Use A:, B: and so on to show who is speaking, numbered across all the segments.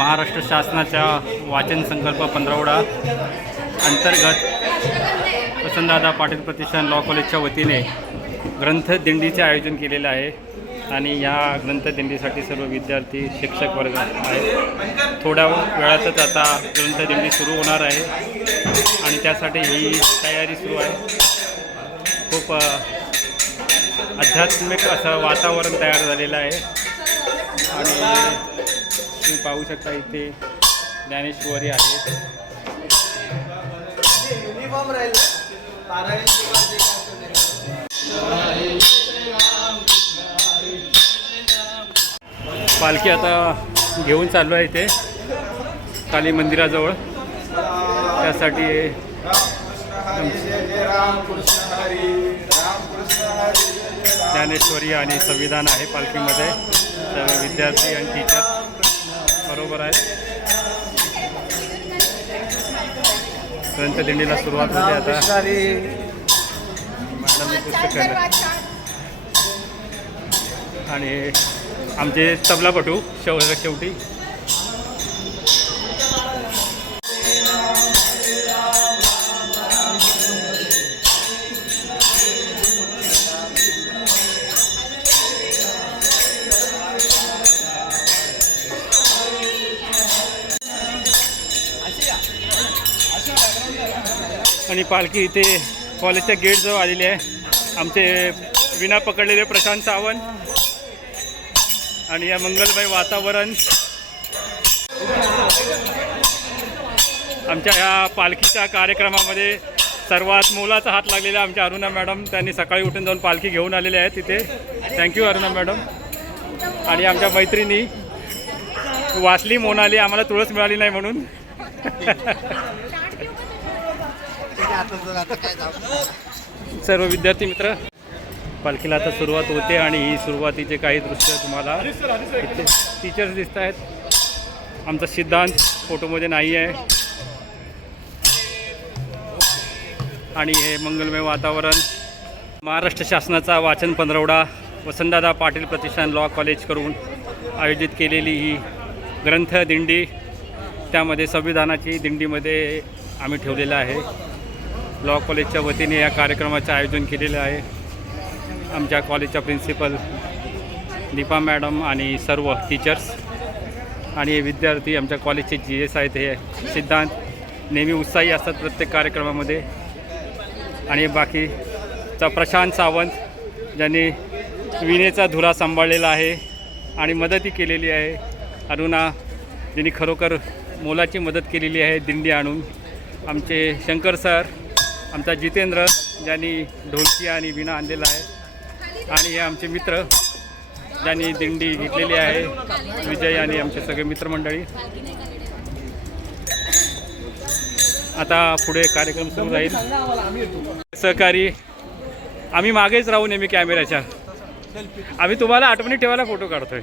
A: महाराष्ट्र शासनाच्या वाचन संकल्प पंधरावडा अंतर्गत वसंतदादा पाटील प्रतिष्ठान लॉ कॉलेजच्या वतीने ग्रंथदिंडीचे आयोजन केलेलं आहे. आणि या ग्रंथदिंडीसाठी सर्व विद्यार्थी शिक्षक वर्ग आहेत. थोड्या वेळातच आता ग्रंथदिंडी सुरू होणार आहे. आणि त्यासाठी ही तयारी सुरू आहे. खूप आध्यात्मिक असं वातावरण तयार झालेलं आहे. आणि तुम्ही पाहू शकता इथे ज्ञानेश्वरी आहे
B: युनिफॉर्म राहील
A: पालखी आता घेऊन चाललो आहे इथे काली मंदिराजवळ. त्यासाठी ज्ञानेश्वरी आणि संविधान आहे पालखीमध्ये. तर विद्यार्थी आणि टीचर बरोबर आहेत ग्रंथदिंडीला सुरुवात होते आता. पुस्तक आणि आमचे तबलापटू शेव शेवटी. आणि पालखी इथे कॉलेजच्या गेटजवळ आलेली आहे. आमचे विना पकडलेले प्रशांत सावंत आणि या मंगलमय वातावरण. आमच्या ह्या पालखीच्या कार्यक्रमामध्ये सर्वात मोलाचा हात लागलेला आमच्या अरुणा मॅडम. त्यांनी सकाळी उठून जाऊन पालखी घेऊन आलेले आहेत तिथे थँक्यू अरुणा मॅडम. आणि आमच्या मैत्रिणी वाचली मोनाली आम्हाला तुळस मिळाली नाही म्हणून. सर्व विद्यार्थी मित्र पालखीला आता सुरुवात होते आणि ही सुरुवातीचे काही दृश्य तुम्हाला इथे टीचर्स दिसत आहेत. आमचा सिद्धांत फोटोमध्ये नाही आहे. आणि हे मंगलमय वातावरण. महाराष्ट्र शासनाचा वाचन पंधरवडा वसंतदादा पाटील प्रतिष्ठान लॉ कॉलेज करून आयोजित केलेली ही ग्रंथ दिंडी त्यामध्ये संविधानाची दिंडीमध्ये आम्ही ठेवलेलं आहे. लॉ कॉलेजच्या वतीने या कार्यक्रमाचं आयोजन केलेलं आहे. आमच्या कॉलेजच्या प्रिन्सिपल दीपा मॅडम आणि सर्व टीचर्स आणि हे विद्यार्थी आमच्या कॉलेजचे जी एस आहेत हे सिद्धांत नेहमी उत्साही असतात प्रत्येक कार्यक्रमामध्ये. आणि बाकीचा प्रशांत सावंत ज्यांनी विणेचा धुरा सांभाळलेला आहे आणि मदतही केलेली आहे. अरुणा ज्यांनी खरोखर मोलाची मदत केलेली आहे दिंडी आणून. आमचे शंकर सर आमचा जितेंद्र ज्यांनी ढोलकी आणि विणा आणलेला आहे. आणि हे आमचे मित्र ज्यांनी दिंडी घेतलेली आहे. विजय आणि आमचे सगळे मित्रमंडळी. आता पुढे कार्यक्रम सुरू राहील. सहकारी आम्ही मागेच राहू नेहमी कॅमेऱ्याच्या. आम्ही तुम्हाला आठवणी ठेवायला फोटो काढतोय.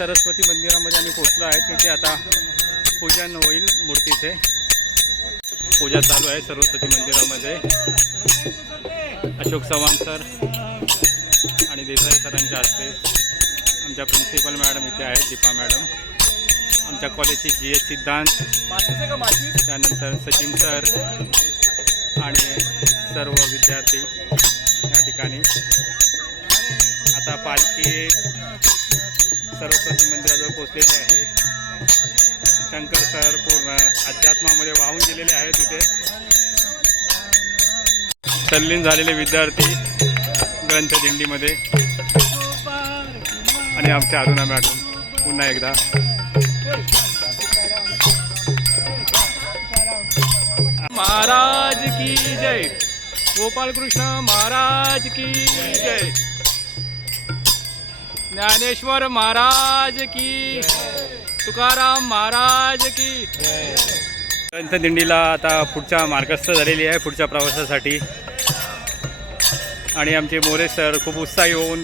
A: सरस्वती मंदिरामध्ये आम्ही पोचलो आहे. तिथे आता पूजन होईल मूर्तीचे पूजा चालू आहे सरस्वती मंदिरामध्ये. अशोक चव्हाण सर आणि देसाई सरांच्या हस्ते. आमच्या प्रिन्सिपल मॅडम इथे आहेत दीपा मॅडम आमच्या कॉलेजचे जी एस सिद्धांत. त्यानंतर सचिन सर आणि सर्व विद्यार्थी या ठिकाणी. आता पालखी सरस्वती मंदिराजवळ पोचलेले आहे. शंकर सर पूर्ण अध्यात्मामध्ये वाहून गेलेले आहेत तिथे तल्लीन झालेले विद्यार्थी ग्रंथदिंडीमध्ये आणि आमच्या अरुणा मॅडम पुन्हा एकदा. महाराज की जय. गोपाल कृष्ण महाराज की जय. ज्ञानेश्वर महाराज की तुकाराम महाराज की ग्रंथदिंडीला आता पुढच्या मार्गस्थ झालेली आहे पुढच्या प्रवासासाठी. आणि आमचे मोरे सर खूप उत्साही होऊन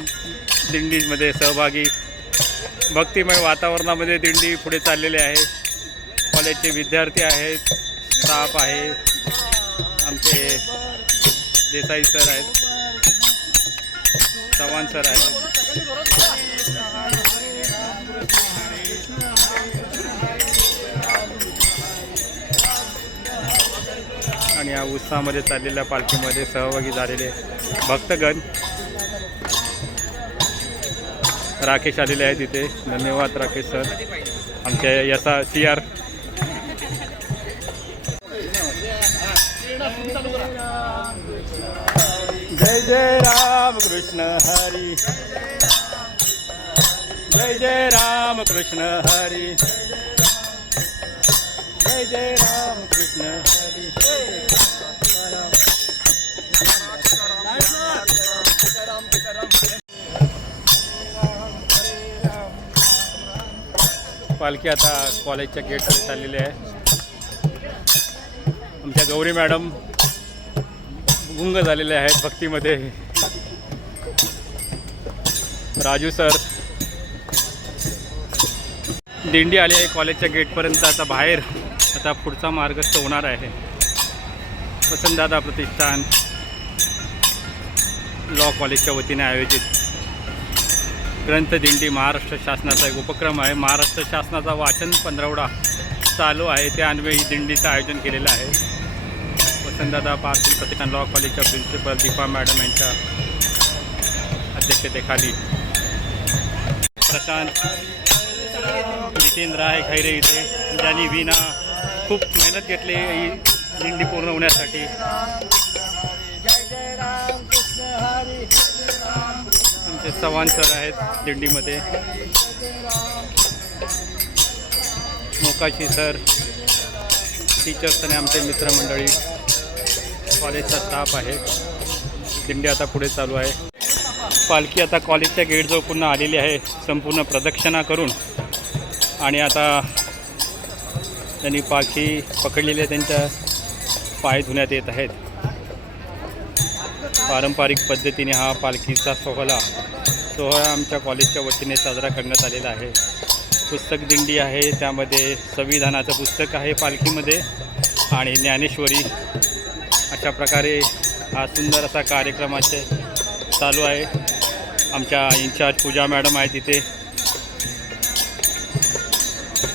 A: दिंडीमध्ये सहभागी भक्तिमय वातावरणामध्ये दिंडी पुढे चाललेली आहे. कॉलेजचे विद्यार्थी आहेत स्टाफ आहे आमचे देसाई सर आहेत चव्हाण सर आहेत. आणि या उत्साहामध्ये चाललेल्या पालखीमध्ये सहभागी झालेले भक्तगण राकेश आलेले आहेत तिथे धन्यवाद राकेश सर. आमच्या यसा सी आर. जय जय राम कृष्ण हरी. जय जय राम कृष्ण हरी. जय जय राम पालखी आता कॉलेजच्या गेटमध्ये चाललेली आहे. आमच्या गौरी मॅडम गुंग झालेले आहेत भक्तीमध्ये. राजू सर. दिंडी आली आहे कॉलेजच्या गेटपर्यंत आता बाहेर आता पुढचा मार्गस्थ होणार आहे. वसंतदादा प्रतिष्ठान लॉ कॉलेजच्या वतीने आयोजित. ग्रंथदिंडी महाराष्ट्र शासनाचा एक उपक्रम आहे. महाराष्ट्र शासनाचा वाचन पंधरवडा चालू आहे. त्या अन्वये ही दिंडीचं आयोजन केलेलं आहे. वसंतदादा पाटील प्रतिष्ठान लॉ कॉलेजच्या प्रिन्सिपल दीपा मॅडम यांच्या अध्यक्षतेखाली. प्रशांत जितेंद्र राय खैरे इथे. ज्यांनी विना खूप मेहनत घेतली ही दिंडी पूर्ण होण्यासाठी. आमचे चव्हाण सर आहेत दिंडीमध्ये. मोकाशी सर टीचर्स आणि आमचे मित्रमंडळी कॉलेजचा स्टाफ आहे. दिंडी आता पुढे चालू आहे. पालखी आता कॉलेजच्या गेटजवळ पुन्हा आलेली आहे संपूर्ण प्रदक्षिणा करून. आणि आता त्यांनी पालखी पकडलेली आहे त्यांच्या पाय धुण्यात येत आहेत. पारंपरिक पद्धतीने हा पालखीचा सोहळा सोहळा आमच्या कॉलेजच्या वतीने साजरा करण्यात आलेला आहे. पुस्तक दिंडी आहे त्यामध्ये संविधानाचं पुस्तक आहे पालखीमध्ये आणि ज्ञानेश्वरी अशा प्रकारे हा सुंदर असा कार्यक्रमाचे चालू आहे. आमच्या इन्चार्ज पूजा मॅडम आहे तिथे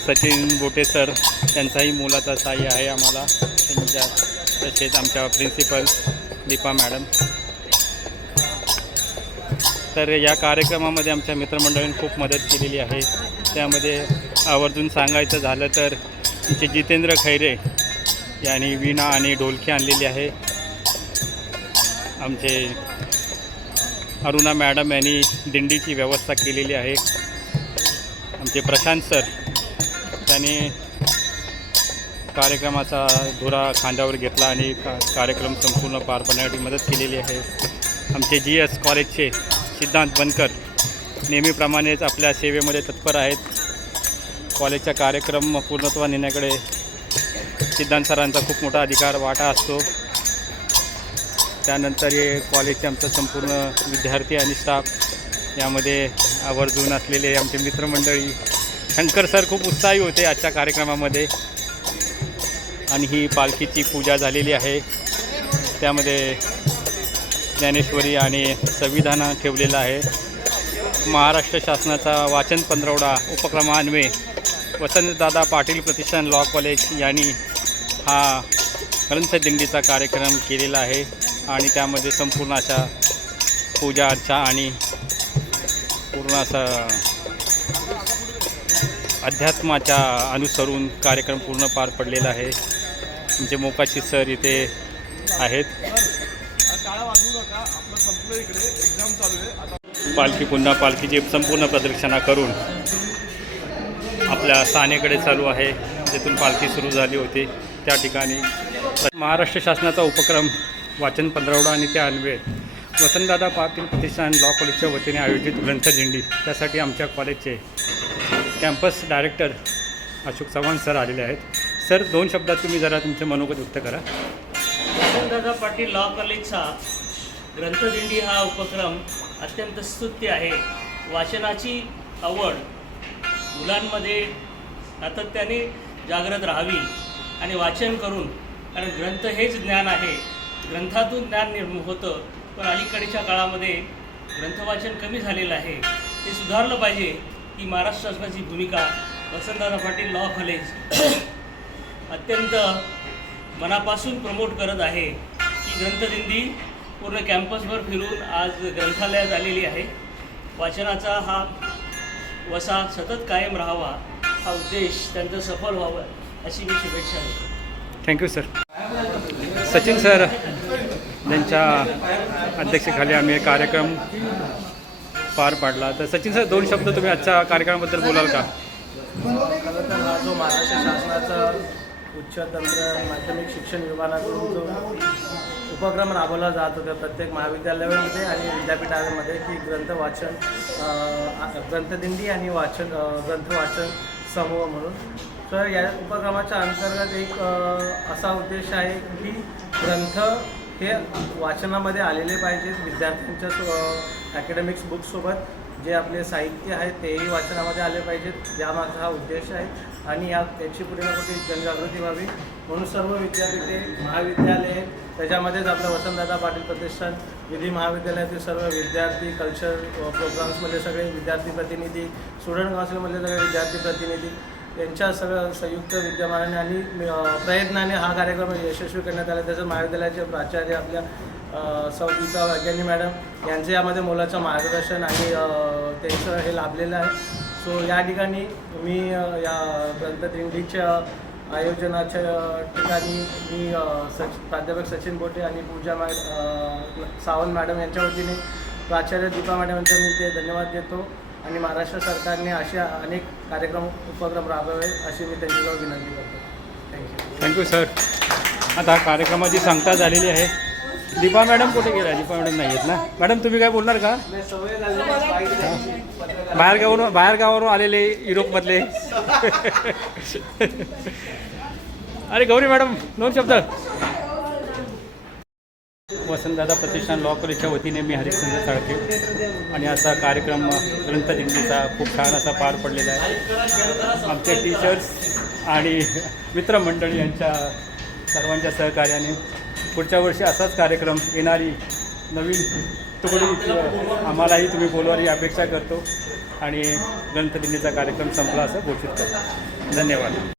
A: सचिन बोटे सर त्यांचाही मोलाचा साह्य आहे आम्हाला. त्यांच्या तसेच आमच्या प्रिन्सिपल दीपा मॅडम. तर या कार्यक्रमामध्ये आमच्या मित्रमंडळींनी खूप मदत केलेली आहे. त्यामध्ये आवर्जून सांगायचं झालं तर आमचे जितेंद्र खैरे यांनी विणा आणि ढोलकी आणलेली आहे. आमचे अरुणा मॅडम यांनी दिंडीची व्यवस्था केलेली आहे. आमचे प्रशांत सर त्यांनी कार्यक्रमाचा धुरा खांद्यावर घेतला आणि का कार्यक्रम संपूर्ण पार पाडण्यासाठी मदत केलेली आहे. आमचे जी एस कॉलेजचे सिद्धांत बनकर नेहमीप्रमाणेच आपल्या सेवेमध्ये तत्पर आहेत. कॉलेजचा कार्यक्रम पूर्णत्वा नेण्याकडे सिद्धांत सरांचा खूप मोठा अधिकार वाटा असतो. त्यानंतर हे कॉलेजचे आमचं संपूर्ण विद्यार्थी आणि स्टाफ यामध्ये आवर्जून असलेले आमचे मित्रमंडळी. शंकर सर खूप उत्साही होते आजच्या कार्यक्रमामध्ये. आणि ही पालखीची पूजा झालेली आहे. त्यामध्ये ज्ञानेश्वरी आणि संविधान ठेवलेलं आहे. महाराष्ट्र शासनाचा वाचन पंधरवडा उपक्रमान्वये वसंतदादा पाटील प्रतिष्ठान लॉ कॉलेज यांनी हा ग्रंथदिंडीचा कार्यक्रम केलेला आहे आणि त्यामध्ये संपूर्ण अशा पूजा अर्चा आणि पूर्ण असा अध्यात्माच्या अनुसरून कार्यक्रम पूर्ण पार पडलेला आहे. म्हणजे मोकाशी सर इथे आहेत. पालखी पुन्हा पालखीची संपूर्ण प्रदक्षिणा करून आपल्या सानेकडे चालू आहे. जिथून पालखी सुरू झाली होती. त्या ठिकाणी महाराष्ट्र शासनाचा उपक्रम वाचन पंधरवडा आणि त्या अन्वये वसंतदादा पाटील प्रतिष्ठान लॉ कॉलेजच्या वतीने आयोजित ग्रंथदिंडी त्यासाठी आमच्या कॉलेजचे campus director Ashok Chavan sir आलेले आहेत. सर दोन शब्दात तुम्ही जरा तुमचे मनोगत व्यक्त करा.
C: वसंतदादा पाटील लॉ कॉलेजचा ग्रंथदिंडी हा उपक्रम अत्यंत स्तुत्य आहे. वाचनाची आवड मुलांमध्ये सातत्याने जागृत राहावी आणि वाचन करून कारण ग्रंथ हेच ज्ञान आहे. ग्रंथातून ज्ञान निर्माण होतं पण अलीकडच्या काळामध्ये ग्रंथवाचन कमी झालेलं आहे. ते सुधारलं पाहिजे ही महाराष्ट्र शासनाची भूमिका वसंतदादा पाटील लॉ कॉलेज अत्यंत मनापासून प्रमोट करत आहे ही ग्रंथदिंडी पूर्ण कॅम्पसभर फिरून आज ग्रंथालयात आलेली आहे. वाचनाचा हा वसा सतत कायम राहावा हा उद्देश त्यांचा सफल व्हावा अशी मी शुभेच्छा देतो.
A: थँक्यू सर सचिन सर यांच्या अध्यक्षतेखाली आम्ही कार्यक्रम पार पाडला. तर सचिन सर दोन शब्द तुम्ही आजच्या कार्यक्रमाबद्दल बोलाल का?
D: खरं तर हा जो महाराष्ट्र शासनाचा उच्च तंत्र माध्यमिक शिक्षण विभागाकडून जो उपक्रम राबवला जात होता प्रत्येक महाविद्यालयामध्ये आणि विद्यापीठामध्ये की ग्रंथ वाचन ग्रंथदिंडी आणि वाचन ग्रंथ वाचन समूह म्हणून. तर या उपक्रमाच्या अंतर्गत एक असा उद्देश आहे की ग्रंथ हे वाचनामध्ये आलेले पाहिजेत विद्यार्थ्यांच्या अकॅडमिक्स बुकसोबत जे आपले साहित्य आहे तेही वाचनामध्ये आले पाहिजेत. यामागचा हा उद्देश आहे. आणि या त्याची पुढे जनजागृती व्हावी. म्हणून सर्व विद्यापीठे महाविद्यालये त्याच्यामध्येच आपलं वसंतदादा पाटील प्रतिष्ठान विधी महाविद्यालयातील सर्व विद्यार्थी कल्चर प्रोग्राम्समधले सगळे विद्यार्थी प्रतिनिधी स्टुडंट काउन्सिलमधले सगळे विद्यार्थी प्रतिनिधी यांच्या सगळं संयुक्त विद्यमानाने आणि प्रयत्नाने हा कार्यक्रम यशस्वी करण्यात आला. त्याचं महाविद्यालयाचे प्राचार्य आपल्या सौ गीता वैज्ञानिक मॅडम यांचं यामध्ये मोलाचं मार्गदर्शन आणि त्यांचं हे लाभलेलं आहे. सो या ठिकाणी मी या ग्रंथदिंडीच्या आयोजनाच्या ठिकाणी मी सच प्राध्यापक सचिन बोटे आणि पूजा मॅ सावंत मॅडम यांच्या वतीने प्राचार्य दीपा मॅडम यांचा मी ते धन्यवाद देतो. आणि महाराष्ट्र सरकारने असे अनेक कार्यक्रम उपक्रम राबवावे अशी मी त्यांच्याजवळ विनंती करतो. थँक्यू
A: थँक्यू सर आता कार्यक्रमाची सांगता झालेली आहे. दीपा मॅडम कुठे गेल्या? दीपा मॅडम नाही आहेत ना? मॅडम तुम्ही काय बोलणार का?
D: सवय झाली
A: बाहेर गावावरून बाहेर गावावरून आलेले युरोपमधले. अरे गौरी मॅडम दोन शब्द. वसंतदादा प्रतिष्ठान लॉ कॉलेजच्या वतीने मी हरिश्चंद्र साळके आणि असा कार्यक्रम ग्रंथदिंडीचा खूप छान असा पार पडलेला आहे. आमचे टीचर्स आणि मित्रमंडळी यांच्या सर्वांच्या सहकार्याने पुढच्या वर्षी असाच कार्यक्रम येणारी नवीन तुकडी आम्हालाही तुम्ही बोलवारी अपेक्षा करतो आणि ग्रंथदिंडीचा कार्यक्रम संपला असं घोषित करतो. धन्यवाद.